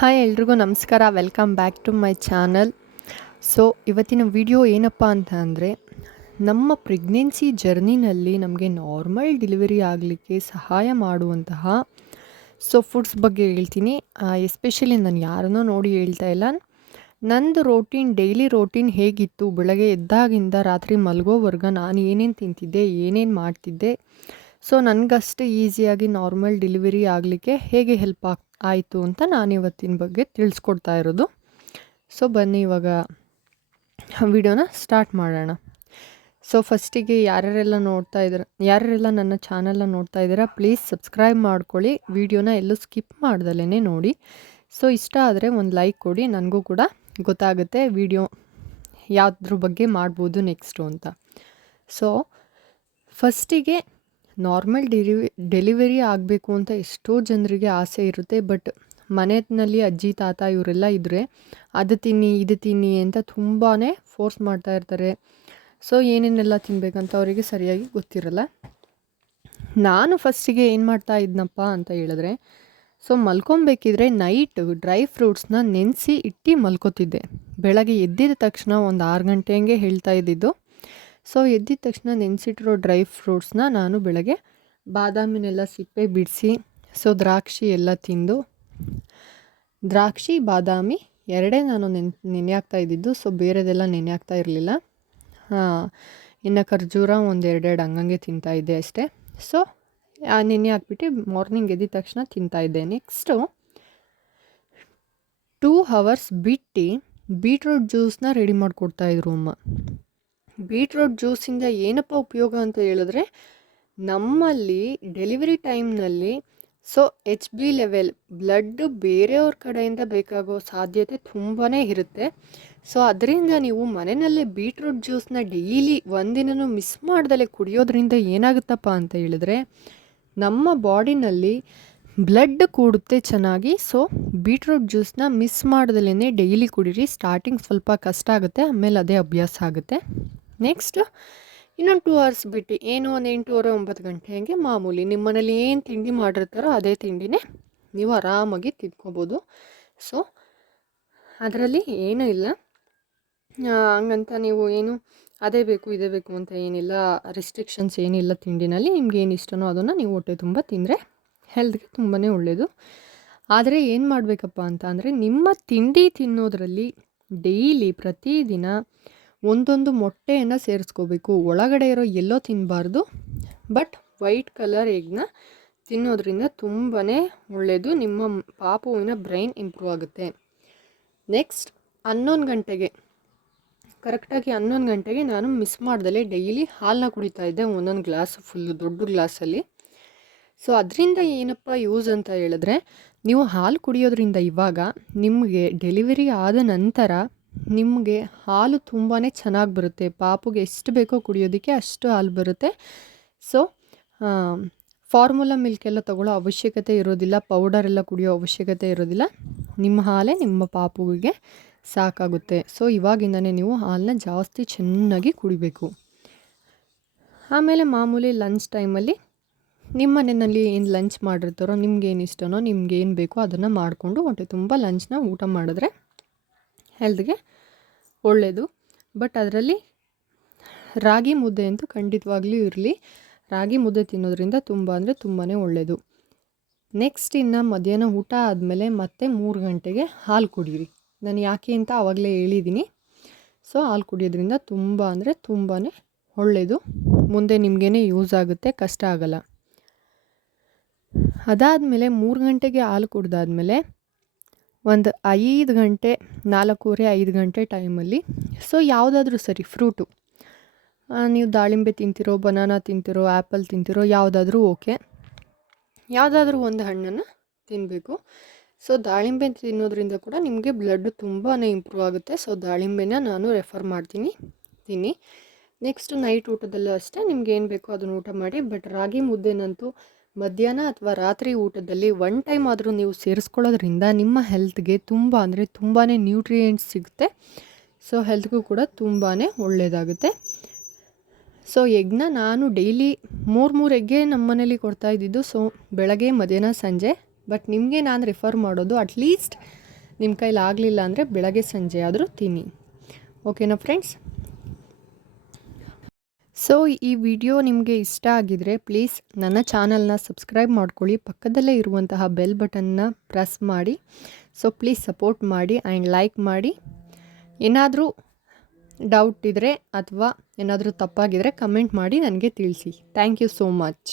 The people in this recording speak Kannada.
ಹಾಯ್ ಎಲ್ರಿಗೂ ನಮಸ್ಕಾರ. Welcome back to my channel. So ಇವತ್ತಿನ ವಿಡಿಯೋ ಏನಪ್ಪ ಅಂತ ಅಂದರೆ, ನಮ್ಮ ಪ್ರೆಗ್ನೆನ್ಸಿ ಜರ್ನಿನಲ್ಲಿ ನಮಗೆ ನಾರ್ಮಲ್ ಡೆಲಿವರಿ ಆಗಲಿಕ್ಕೆ ಸಹಾಯ ಮಾಡುವಂತಹ ಫುಡ್ಸ್ ಬಗ್ಗೆ ಹೇಳ್ತೀನಿ. ಎಸ್ಪೆಷಲಿ ನಾನು ಯಾರನ್ನೋ ನೋಡಿ ಹೇಳ್ತಾ ಇಲ್ಲ. ನಂದು ಡೈಲಿ ರೋಟೀನ್ ಹೇಗಿತ್ತು, ಬೆಳಗ್ಗೆ ಎದ್ದಾಗಿಂದ ರಾತ್ರಿ ಮಲಗೋವರೆಗೆ ನಾನು ಏನೇನು ತಿಂತಿದ್ದೆ, ಏನೇನು ಮಾಡ್ತಿದ್ದೆ, ಸೊ ನನಗಷ್ಟು ಈಸಿಯಾಗಿ ನಾರ್ಮಲ್ ಡೆಲಿವರಿ ಆಗಲಿಕ್ಕೆ ಹೇಗೆ ಹೆಲ್ಪ್ ಆಯಿತು ಅಂತ ನಾನು ಇವತ್ತಿನ ಬಗ್ಗೆ ತಿಳಿಸ್ಕೊಡ್ತಾ ಇರೋದು. ಸೊ ಬನ್ನಿ ಇವಾಗ ವಿಡಿಯೋನ ಸ್ಟಾರ್ಟ್ ಮಾಡೋಣ. ಸೊ ಫಸ್ಟಿಗೆ ಯಾರ್ಯಾರೆಲ್ಲ ನನ್ನ ಚಾನಲ್ನ ನೋಡ್ತಾ ಇದ್ದೀರಾ, ಪ್ಲೀಸ್ ಸಬ್ಸ್ಕ್ರೈಬ್ ಮಾಡ್ಕೊಳ್ಳಿ. ವಿಡಿಯೋನ ಎಲ್ಲೂ ಸ್ಕಿಪ್ ಮಾಡ್ದಲೇ ನೋಡಿ. ಸೊ ಇಷ್ಟ ಆದರೆ ಒಂದು ಲೈಕ್ ಕೊಡಿ, ನನಗೂ ಕೂಡ ಗೊತ್ತಾಗುತ್ತೆ ವಿಡಿಯೋ ಯಾವುದ್ರ ಬಗ್ಗೆ ಮಾಡ್ಬೋದು ನೆಕ್ಸ್ಟು ಅಂತ. ಸೊ ಫಸ್ಟಿಗೆ ನಾರ್ಮಲ್ ಡೆಲಿವರಿ ಆಗಬೇಕು ಅಂತ ಎಷ್ಟೋ ಜನರಿಗೆ ಆಸೆ ಇರುತ್ತೆ. ಬಟ್ ಮನೆಯಲ್ಲಿ ಅಜ್ಜಿ ತಾತ ಇವರೆಲ್ಲ ಇದ್ದರೆ ಅದು ತಿನ್ನಿ ಇದು ತಿನ್ನಿ ಅಂತ ತುಂಬಾ ಫೋರ್ಸ್ ಮಾಡ್ತಾ ಇರ್ತಾರೆ. ಸೊ ಏನೇನೆಲ್ಲ ತಿನ್ನಬೇಕಂತ ಅವರಿಗೆ ಸರಿಯಾಗಿ ಗೊತ್ತಿರಲ್ಲ. ನಾನು ಫಸ್ಟಿಗೆ ಏನು ಮಾಡ್ತಾ ಇದ್ನಪ್ಪ ಅಂತ ಹೇಳಿದ್ರೆ, ಸೊ ಮಲ್ಕೊಬೇಕಿದ್ರೆ ನೈಟ್ ಡ್ರೈ ಫ್ರೂಟ್ಸ್ನ ನೆನೆಸಿ ಇಟ್ಟು ಮಲ್ಕೋತಿದ್ದೆ. ಬೆಳಗ್ಗೆ ಎದ್ದಿದ ತಕ್ಷಣ ಒಂದು 6 ಗಂಟೆ ಹಂಗೆ ಹೇಳ್ತಾ ಇದ್ದಿದ್ದು. ಸೊ ಎದ್ದಿದ ತಕ್ಷಣ ನೆನೆಸಿಟ್ಟಿರೋ ಡ್ರೈ ಫ್ರೂಟ್ಸ್ನ ನಾನು ಬೆಳಗ್ಗೆ ಬಾದಾಮಿನೆಲ್ಲ ಸಿಪ್ಪೆ ಬಿಡಿಸಿ, ಸೊ ದ್ರಾಕ್ಷಿ ಎಲ್ಲ ತಿಂದು, ದ್ರಾಕ್ಷಿ ಬಾದಾಮಿ ಎರಡೇ ನಾನು ನೆನೆ ಹಾಕ್ತಾ ಇದ್ದಿದ್ದು. ಸೊ ಬೇರೆದೆಲ್ಲ ನೆನೆ ಹಾಕ್ತಾ ಇರಲಿಲ್ಲ. ಇನ್ನು ಖರ್ಜೂರ ಒಂದು 2 ಹಂಗಂಗೆ ತಿಂತಾಯಿದ್ದೆ ಅಷ್ಟೇ. ಸೊ ನೆನೆ ಹಾಕ್ಬಿಟ್ಟು ಮಾರ್ನಿಂಗ್ ಎದ್ದಿದ ತಕ್ಷಣ ತಿಂತಾಯಿದ್ದೆ. ನೆಕ್ಸ್ಟು 2 hours ಬಿಟ್ಟು ಬೀಟ್ರೂಟ್ ಜ್ಯೂಸನ್ನ ರೆಡಿ ಮಾಡಿಕೊಡ್ತಾಯಿದ್ರು ಅಮ್ಮ. ಬೀಟ್ರೂಟ್ ಜ್ಯೂಸಿಂದ ಏನಪ್ಪ ಉಪಯೋಗ ಅಂತ ಹೇಳಿದ್ರೆ, ನಮ್ಮಲ್ಲಿ ಡೆಲಿವರಿ ಟೈಮ್ನಲ್ಲಿ HB ಲೆವೆಲ್ ಬ್ಲಡ್ಡು ಬೇರೆಯವ್ರ ಕಡೆಯಿಂದ ಬೇಕಾಗೋ ಸಾಧ್ಯತೆ ತುಂಬಾ ಇರುತ್ತೆ. ಸೊ ಅದರಿಂದ ನೀವು ಮನೆಯಲ್ಲೇ ಬೀಟ್ರೂಟ್ ಜ್ಯೂಸನ್ನ ಡೈಲಿ ಒಂದಿನೂ ಮಿಸ್ ಮಾಡ್ದಲೇ ಕುಡಿಯೋದ್ರಿಂದ ಏನಾಗುತ್ತಪ್ಪ ಅಂತ ಹೇಳಿದ್ರೆ, ನಮ್ಮ ಬಾಡಿನಲ್ಲಿ ಬ್ಲಡ್ ಕೂಡುತ್ತೆ ಚೆನ್ನಾಗಿ. ಸೊ ಬೀಟ್ರೂಟ್ ಜ್ಯೂಸನ್ನ ಮಿಸ್ ಮಾಡ್ದಲೇ ಡೈಲಿ ಕುಡೀರಿ. ಸ್ಟಾರ್ಟಿಂಗ್ ಸ್ವಲ್ಪ ಕಷ್ಟ ಆಗುತ್ತೆ, ಆಮೇಲೆ ಅದೇ ಅಭ್ಯಾಸ ಆಗುತ್ತೆ. ನೆಕ್ಸ್ಟು ಇನ್ನೊಂದು 2 hours ಬಿಟ್ಟು ಏನು ಒಂದು 8:30 9 ಗಂಟೆ ಹಂಗೆ ಮಾಮೂಲಿ ನಿಮ್ಮ ಮನೇಲಿ ಏನು ತಿಂಡಿ ಮಾಡಿರ್ತಾರೋ ಅದೇ ತಿಂಡಿನೇ ನೀವು ಆರಾಮಾಗಿ ತಿನ್ಕೋಬೋದು. ಸೊ ಅದರಲ್ಲಿ ಏನೂ ಇಲ್ಲ. ಹಂಗಂತ ನೀವು ಏನು ಅದೇ ಬೇಕು ಇದೇ ಬೇಕು ಅಂತ ಏನಿಲ್ಲ, ರೆಸ್ಟ್ರಿಕ್ಷನ್ಸ್ ಏನಿಲ್ಲ ತಿಂಡಿನಲ್ಲಿ. ನಿಮ್ಗೆ ಏನು ಇಷ್ಟನೋ ಅದನ್ನು ನೀವು ಹೊಟ್ಟೆ ತುಂಬ ತಿಂದರೆ ಹೆಲ್ತ್ಗೆ ತುಂಬಾ ಒಳ್ಳೆಯದು. ಆದರೆ ಏನು ಮಾಡಬೇಕಪ್ಪ ಅಂತ ಅಂದರೆ, ನಿಮ್ಮ ತಿಂಡಿ ತಿನ್ನೋದ್ರಲ್ಲಿ ಡೈಲಿ ಪ್ರತಿದಿನ ಒಂದೊಂದು ಮೊಟ್ಟೆಯನ್ನು ಸೇರಿಸ್ಕೋಬೇಕು. ಒಳಗಡೆ ಇರೋ ಎಲ್ಲೋ ತಿನ್ನಬಾರ್ದು, ಬಟ್ ವೈಟ್ ಕಲರ್ ಎಗ್ನ ತಿನ್ನೋದ್ರಿಂದ ತುಂಬಾ ಒಳ್ಳೆಯದು. ನಿಮ್ಮ ಪಾಪುವಿನ ಬ್ರೈನ್ ಇಂಪ್ರೂವ್ ಆಗುತ್ತೆ. ನೆಕ್ಸ್ಟ್ 11 ಗಂಟೆಗೆ ಕರೆಕ್ಟಾಗಿ 11 ಗಂಟೆಗೆ ನಾನು ಮಿಸ್ ಮಾಡ್ದಲೇ ಡೈಲಿ ಹಾಲನ್ನ ಕುಡಿತಾ ಇದ್ದೆ, ಒಂದೊಂದು ಗ್ಲಾಸ್ ಫುಲ್ ದೊಡ್ಡ ಗ್ಲಾಸಲ್ಲಿ. ಸೊ ಅದರಿಂದ ಏನಪ್ಪ ಯೂಸ್ ಅಂತ ಹೇಳಿದ್ರೆ, ನೀವು ಹಾಲು ಕುಡಿಯೋದ್ರಿಂದ ಇವಾಗ ನಿಮಗೆ ಡೆಲಿವರಿ ಆದ ನಂತರ ನಿಮಗೆ ಹಾಲು ತುಂಬಾ ಚೆನ್ನಾಗಿ ಬರುತ್ತೆ. ಪಾಪುಗೆ ಎಷ್ಟು ಬೇಕೋ ಕುಡಿಯೋದಕ್ಕೆ ಅಷ್ಟು ಹಾಲು ಬರುತ್ತೆ. ಸೊ ಫಾರ್ಮುಲಾ ಮಿಲ್ಕೆಲ್ಲ ತೊಗೊಳ್ಳೋ ಅವಶ್ಯಕತೆ ಇರೋದಿಲ್ಲ, ಪೌಡರೆಲ್ಲ ಕುಡಿಯೋ ಅವಶ್ಯಕತೆ ಇರೋದಿಲ್ಲ. ನಿಮ್ಮ ಹಾಲೇ ನಿಮ್ಮ ಪಾಪುವಿಗೆ ಸಾಕಾಗುತ್ತೆ. ಸೊ ಇವಾಗಿಂದನೇ ನೀವು ಹಾಲನ್ನ ಜಾಸ್ತಿ ಚೆನ್ನಾಗಿ ಕುಡಿಬೇಕು. ಆಮೇಲೆ ಮಾಮೂಲಿ ಲಂಚ್ ಟೈಮಲ್ಲಿ ನಿಮ್ಮ ಮನೆಯಲ್ಲಿ ಏನು ಲಂಚ್ ಮಾಡಿರ್ತಾರೋ, ನಿಮ್ಗೇನು ಇಷ್ಟನೋ ನಿಮ್ಗೇನು ಬೇಕೋ ಅದನ್ನು ಮಾಡಿಕೊಂಡು ಹೊಟ್ಟೆ ತುಂಬ ಲಂಚ್ನ ಊಟ ಮಾಡಿದ್ರೆ ಹೆಲ್ತ್ಗೆ ಒಳ್ಳೆಯದು. ಬಟ್ ಅದರಲ್ಲಿ ರಾಗಿ ಮುದ್ದೆ ಅಂತೂ ಖಂಡಿತವಾಗ್ಲೂ ಇರಲಿ. ರಾಗಿ ಮುದ್ದೆ ತಿನ್ನೋದ್ರಿಂದ ತುಂಬ ಅಂದರೆ ತುಂಬಾ ಒಳ್ಳೆಯದು. ನೆಕ್ಸ್ಟ್ ಇನ್ನು ಮಧ್ಯಾಹ್ನ ಊಟ ಆದಮೇಲೆ ಮತ್ತೆ 3 ಗಂಟೆಗೆ ಹಾಲು ಕುಡೀರಿ. ನಾನು ಯಾಕೆ ಅಂತ ಆವಾಗಲೇ ಹೇಳಿದ್ದೀನಿ. ಸೊ ಹಾಲು ಕುಡಿಯೋದ್ರಿಂದ ತುಂಬ ಅಂದರೆ ತುಂಬಾ ಒಳ್ಳೆಯದು. ಮುಂದೆ ನಿಮಗೇನೆ ಯೂಸ್ ಆಗುತ್ತೆ, ಕಷ್ಟ ಆಗಲ್ಲ. ಅದಾದಮೇಲೆ 3 ಗಂಟೆಗೆ ಹಾಲು ಕುಡ್ದಾದ್ಮೇಲೆ ಒಂದು 5 ಗಂಟೆ 4:15 5 ಗಂಟೆ ಟೈಮಲ್ಲಿ ಸೊ ಯಾವುದಾದ್ರೂ ಸರಿ ಫ್ರೂಟು, ನೀವು ದಾಳಿಂಬೆ ತಿಂತಿರೋ, ಬನಾನಾ ತಿಂತಿರೋ, ಆ್ಯಪಲ್ ತಿಂತಿರೋ ಯಾವುದಾದ್ರೂ ಓಕೆ, ಯಾವುದಾದ್ರೂ ಒಂದು ಹಣ್ಣನ್ನು ತಿನ್ನಬೇಕು. ಸೊ ದಾಳಿಂಬೆ ತಿನ್ನೋದ್ರಿಂದ ಕೂಡ ನಿಮಗೆ ಬ್ಲಡ್ ತುಂಬಾ ಇಂಪ್ರೂವ್ ಆಗುತ್ತೆ. ಸೊ ದಾಳಿಂಬೆನ ನಾನು ರೆಫರ್ ಮಾಡ್ತೀನಿ, ತಿನ್ನಿ. ನೆಕ್ಸ್ಟು ನೈಟ್ ಊಟದಲ್ಲೂ ಅಷ್ಟೇ ನಿಮ್ಗೆ ಏನು ಬೇಕೋ ಅದನ್ನು ಊಟ ಮಾಡಿ. ಬಟ್ ರಾಗಿ ಮುದ್ದೆನಂತೂ ಮಧ್ಯಾಹ್ನ ಅಥವಾ ರಾತ್ರಿ ಊಟದಲ್ಲಿ 1 ಟೈಮ್ ಆದರೂ ನೀವು ಸೇರಿಸ್ಕೊಳ್ಳೋದ್ರಿಂದ ನಿಮ್ಮ ಹೆಲ್ತ್ಗೆ ತುಂಬ ಅಂದರೆ ತುಂಬಾ ನ್ಯೂಟ್ರಿಯೆಂಟ್ಸ್ ಸಿಗುತ್ತೆ. ಸೊ ಹೆಲ್ತ್ಗೂ ಕೂಡ ತುಂಬಾ ಒಳ್ಳೆಯದಾಗುತ್ತೆ. ಸೊ ಎಗ್ನ ನಾನು ಡೈಲಿ 3 ಎಗ್ಗೆ ನಮ್ಮ ಮನೇಲಿ ಕೊಡ್ತಾಯಿದ್ದಿದ್ದು. ಸೊ ಬೆಳಗ್ಗೆ ಮಧ್ಯಾಹ್ನ ಸಂಜೆ. ಬಟ್ ನಿಮಗೆ ನಾನು ರೆಫರ್ ಮಾಡೋದು ಅಟ್ಲೀಸ್ಟ್ ನಿಮ್ಮ ಕೈಲಿ ಆಗಲಿಲ್ಲ ಅಂದರೆ ಬೆಳಗ್ಗೆ ಸಂಜೆ ಆದರೂ ತಿನ್ನಿ. ಓಕೆನಾ ಫ್ರೆಂಡ್ಸ್? ಸೊ ಈ ವಿಡಿಯೋ ನಿಮಗೆ ಇಷ್ಟ ಆಗಿದರೆ ಪ್ಲೀಸ್ ನನ್ನ ಚಾನಲ್ನ ಸಬ್ಸ್ಕ್ರೈಬ್ ಮಾಡ್ಕೊಳ್ಳಿ, ಪಕ್ಕದಲ್ಲೇ ಇರುವಂತಹ ಬೆಲ್ ಬಟನ್ನ ಪ್ರೆಸ್ ಮಾಡಿ. ಸೊ ಪ್ಲೀಸ್ ಸಪೋರ್ಟ್ ಮಾಡಿ ಆ್ಯಂಡ್ ಲೈಕ್ ಮಾಡಿ. ಏನಾದರೂ ಡೌಟ್ ಇದ್ದರೆ ಅಥವಾ ಏನಾದರೂ ತಪ್ಪಾಗಿದ್ದರೆ ಕಮೆಂಟ್ ಮಾಡಿ ನನಗೆ ತಿಳಿಸಿ. Thank you so much.